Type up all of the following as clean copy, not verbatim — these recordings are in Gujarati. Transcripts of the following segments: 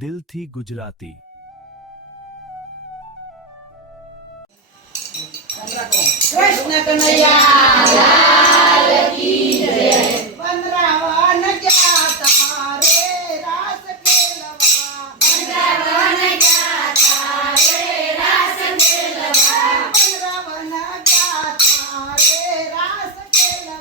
દિલથી ગુજરાતી. કૃષ્ણ કનૈયા લાલ કી જય. વનરાવન ગયા તારે રાસ ખેલવા. વનરાવન ગયા તારે રાસ ખેલવા. વનરાવન ગયા તારે રાસ ખેલવા.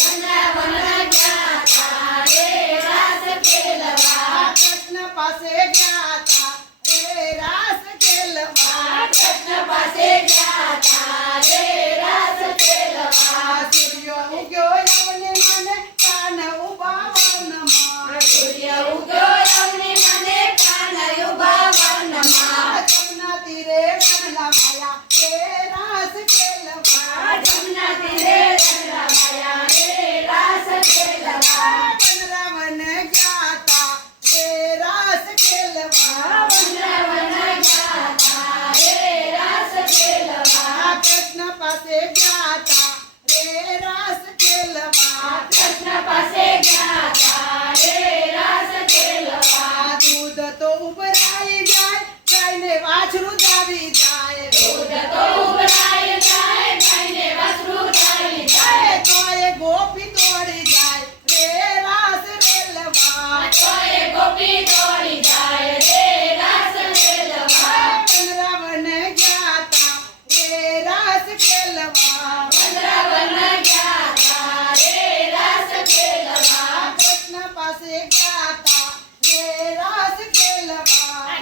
વનરાવન ગયા તારે રાસ ખેલવા. કૃષ્ણ પાસે ગયા તારે રાસ ખેલવા. કૃષ્ણ પાસે ગયા તારે રાસ ખેલવા. સૂર્ય ઉગ્યો યવને મને કાન ઉભા વનમાં. સૂર્ય ઉગ્યો યવને મને કાન ઉભા વનમાં. જમના તીરે રણલા માયા રે રાસ ખેલવા. જમના તીરે રણલા માયા રે રાસ ખેલવા. વનરાવન ગયા તા રે રાસ ખેલવા. વનરાવન ગયા તા રે રાસ ખેલવા. કૃષ્ણ પાસે ગયા તા રે રાસ ખેલવા. કૃષ્ણ પાસે ગયા તા રે રાસ ખેલવા. દૂધ તો ઉભરાઈ જાય ગાયને વાછરું દાવી જાય. દૂધ તો ઉભરાઈ જાય ગાયને વાછરું દાવી જાય. તોય ગોપી તોડી જાય રે રાસ રેલવા. તોય ગોપી તોડી જાય રે રાસ રેલવા. વનરાવન ગયા તા રે રાસ ખેલવા. વનરાવન ગયા તા રે રાસ ખેલવા. કૃષ્ણ પાસે ગયા તા રે રાસ ખેલવા.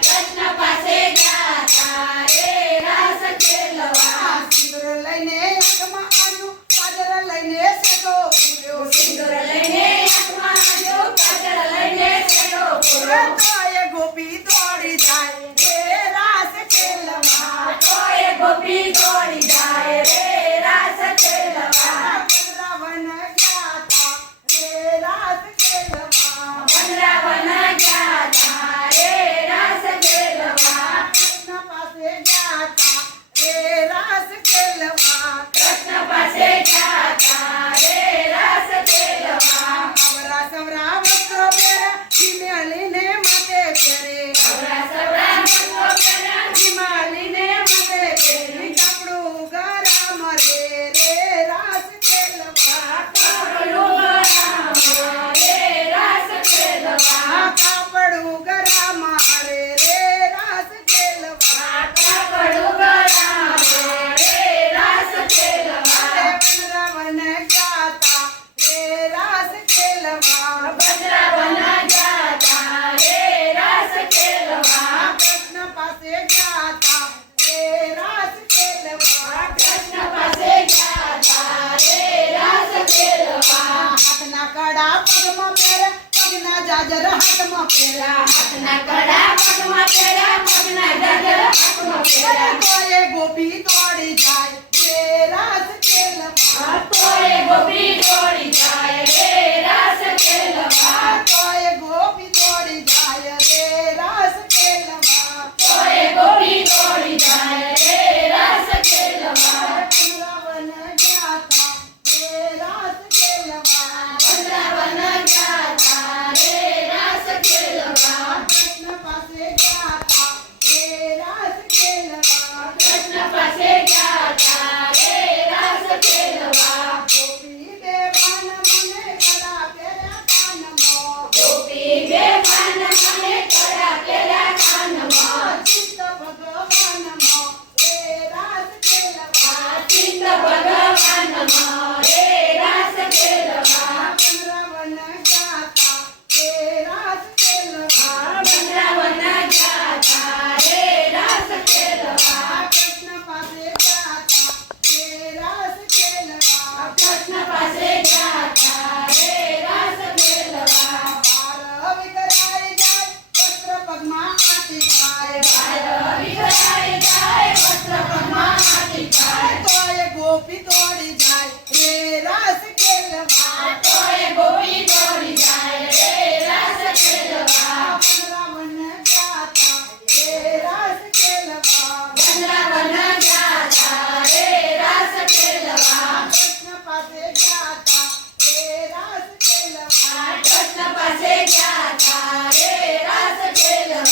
કૃષ્ણ પાસે ગયા તા રે રાસ ખેલવા. સિંદૂર લઈને આંખમાં આવ્યું કાજલ લઈને સેટો પૂર્યો. સિંદૂર લઈને આંખમાં આવ્યું કાજલ લઈને સેટો પૂર્યો. તોય ગોપી દોડી જાય રે રાસ ખેલવા. તોય ગોપી દોડી જાય રે રાસ ખેલવા. વનરાવન ગયા તા રે રાસ ખેલવા. વનરાવન ગયા તા રે રાસ ખેલવા. કૃષ્ણ પાસે ગયા તા રે રાસ ખેલવા. કૃષ્ણ પાસે ગયા તા રે રાસ ખેલવા. અવરા સવરા વસ્ત્રો પહેર્યા હિમાલીને માથે પહેરે. અવરા સવરા વસ્ત્રો પહેર્યા હિમાલીને માથે પહેરે. કપડું ગરમ રે રે રાસ ખેલવા. કપડું ગરમ રે રાસ ખેલવા. કપડું ગરમ રે રે રાસ ખેલવા. કપડું ગરમ રે રાસ ખેલવા. વનરાવન ગયા તા રે રાસ ખેલવા. વનરાવન ગયા તા રે રાસ ખેલવા. કૃષ્ણ પાસે ગયા તા રે રાસ ખેલવા. કૃષ્ણ પાસે ગયા તા રે રાસ ખેલવા. હાથના કડા પગમાં પહેર્યા પગના જાજર હાથમાં પહેર્યા. હાથના કડા પગમાં પહેર્યા પગના જાજર હાથમાં પહેર્યા. તોય ગોપી દોડી જાય રે રાસ ખેલવા. તોય ગોપી દોડી જાય રે રાસ ખેલવા. તોય ગોપી દોડી જાય રે રાસ ખેલવા. તોય ગોપી દોડી જાય રે રાસ ખેલવા. વનરાવન ગયા તા રે રાસ ખેલવા. વનરાવન ગયા તા રે રાસ ખેલવા. કૃષ્ણ પાસે ગયા તા રે રાસ ખેલવા. કૃષ્ણ પાસે ગયા તા રે રાસ ખેલવા. ગોપી બેભાન મને કડા પહેર્યા કાનમાં. ગોપી બેભાન મને કડા પહેર્યા કાનમાં. ચિત્ત ભગવાનમાં રે રાસ ખેલવા. ચિત્ત ભગવાનમાં રે રાસ ખેલવા. વનરાવન ગયા તા રે રાસ ખેલવા. વનરાવન ગયા તા રે રાસ ખેલવા. કૃષ્ણ પાસે ગયા તા રે રાસ ખેલવા. કૃષ્ણ પાસે ગયા તા રે રાસ ખેલવા. બાર વિખરાઈ જાય વસ્ત્ર પગમાં આંટી જાય. બાર વિખરાઈ જાય વસ્ત્ર પગમાં આંટી જાય. તોય ગોપી દોડી જાય રે રાસ ખેલવા. તોય ગોપી દોડી જાય રે રાસ ખેલવા. વનરાવન ગયા તા રે રાસ ખેલવા. વનરાવન ગયા તા રે રાસ ખેલવા. કૃષ્ણ પાસે ગયા તા રે રાસ ખેલવા. કૃષ્ણ પાસે ગયા તા રે રાસ ખેલવા.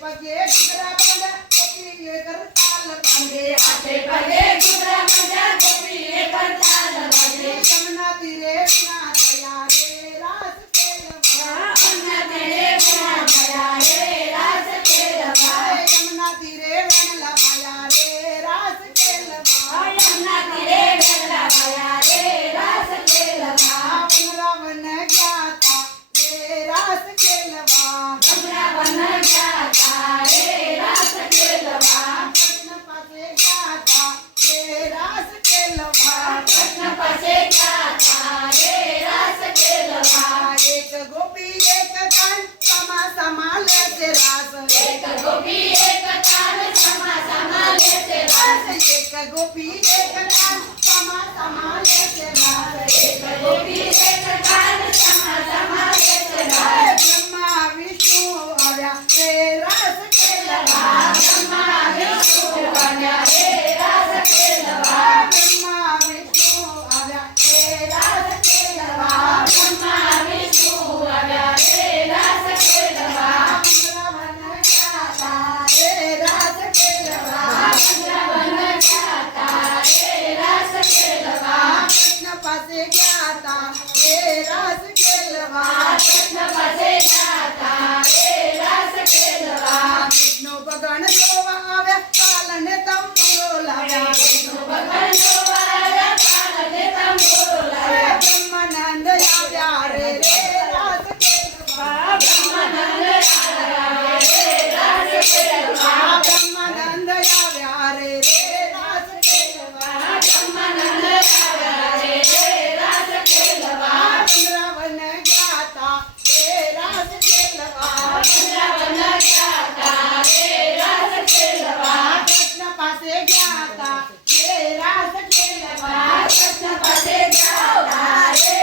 પગે ઘૂઘરા બાંધ્યા ગોપીએ કરતાલ બાંધે હાથે પગે ઘૂઘરા બાંધ્યા ગોપીએ કરતાલ બાંધે યમુના તીરે વિના થયા રે રાસ ખેલવા યમુના તીરે વિના થયા રે રાસ ખેલવા યમુના તીરે વનલા વાયા રે રાસ ખેલવા યમુના તીરે વનલા વાયા રે રાસ ખેલવા વૃંદાવન ગયા તા રે રાસ ખેલવા વૃંદાવન ગયા તા રે રાસ ખેલવા કૃષ્ણ પાસે ગયા તા રે રાસ ખેલવા કૃષ્ણ પાસે ગયા તા રે રાસ ખેલવા એક ગોપી એક કાન સમા સમાલે છે રાસ એક ગોપી એક કાન સમા સમાલે છે રાસ એક ગોપી એક કાન સમા સમાલે છે રાસ એક ગોપી એક કાન સમા સમાલે છે રાસ બ્રહ્મા વિષ્ણુ આવ્યા રે રાસ ખેલવા બ્રહ્મા વિષ્ણુ આવ્યા રે રાસ ખેલવા બ્રહ્મા વિષ્ણુ આવ્યા રે રાસ ખેલવા બ્રહ્મા વિષ્ણુ આવ્યા રે રાસ ખેલવા વૃંદાવન ગયા તા રે રાસ ખેલવા વૃંદાવન ગયા તા રે રાસ ખેલવા કૃષ્ણ પાસે ગયા તા રે રાસ ખેલવા કૃષ્ણ પાસે ગયા તા રે રાસ ખેલવા વિષ્ણુ ભગવાન જોવા આવ્યા પાલને તંબુરો લાવ્યા વિષ્ણુ ભગવાન જોવા આવ્યા પાલને તંબુરો લાવ્યા બ્રહ્માનંદ આવ્યા રે રાસ ખેલવા બ્રહ્માનંદ આવ્યા રે રાસ ખેલવા બ્રહ્માનંદ આવ્યા રે રાસ ખેલવા બ્રહ્માનંદ આવ્યા રે રાસ ખેલવા વૃંદાવન ગયા તા રે રાસ ખેલવા વૃંદાવન ગયા તા રે રાસ ખેલવા કૃષ્ણ પાસે ગયા તા રે રાસ ખેલવા કૃષ્ણ પાસે ગયા તા રે